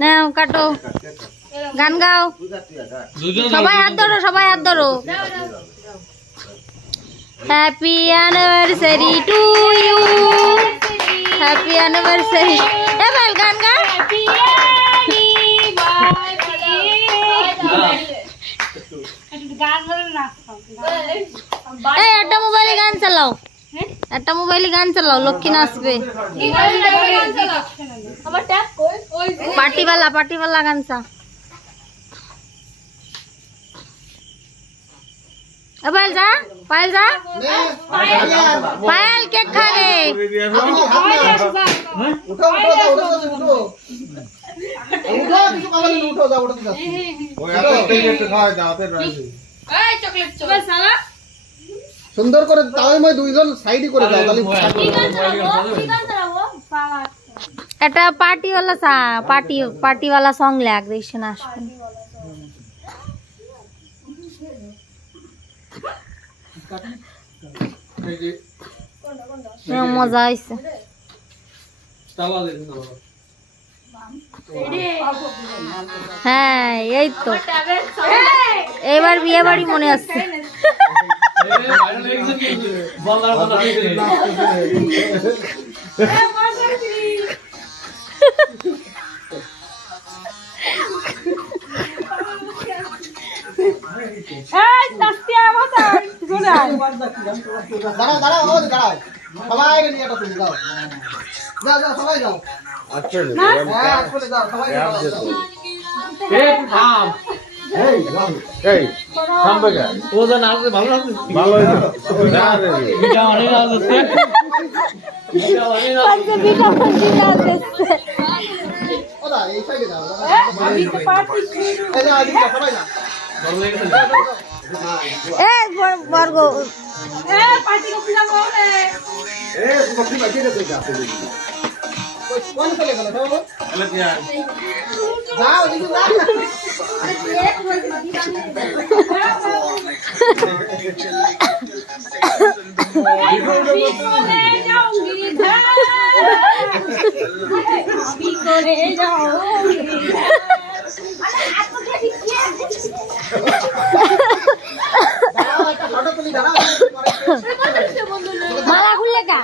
নাও কাটো গান গাও সবাই হাত ধরো happy anniversary to you happy anniversary এবার গান গা একটা মোবাইলে গান চালাও লক্ষ্মী নাচবে পার্টিওয়ালা গান চা पायल जा पायल केक खा ले সুন্দর করে তাই মই দুইজন সাইডই করে দাও তাহলে এটা পার্টিওয়ালা সং লাগ দিছ না মজা হয়েছে হ্যাঁ এই তো এবার বিয়ে বাড়ি মনে আসছে মালা খুললে কা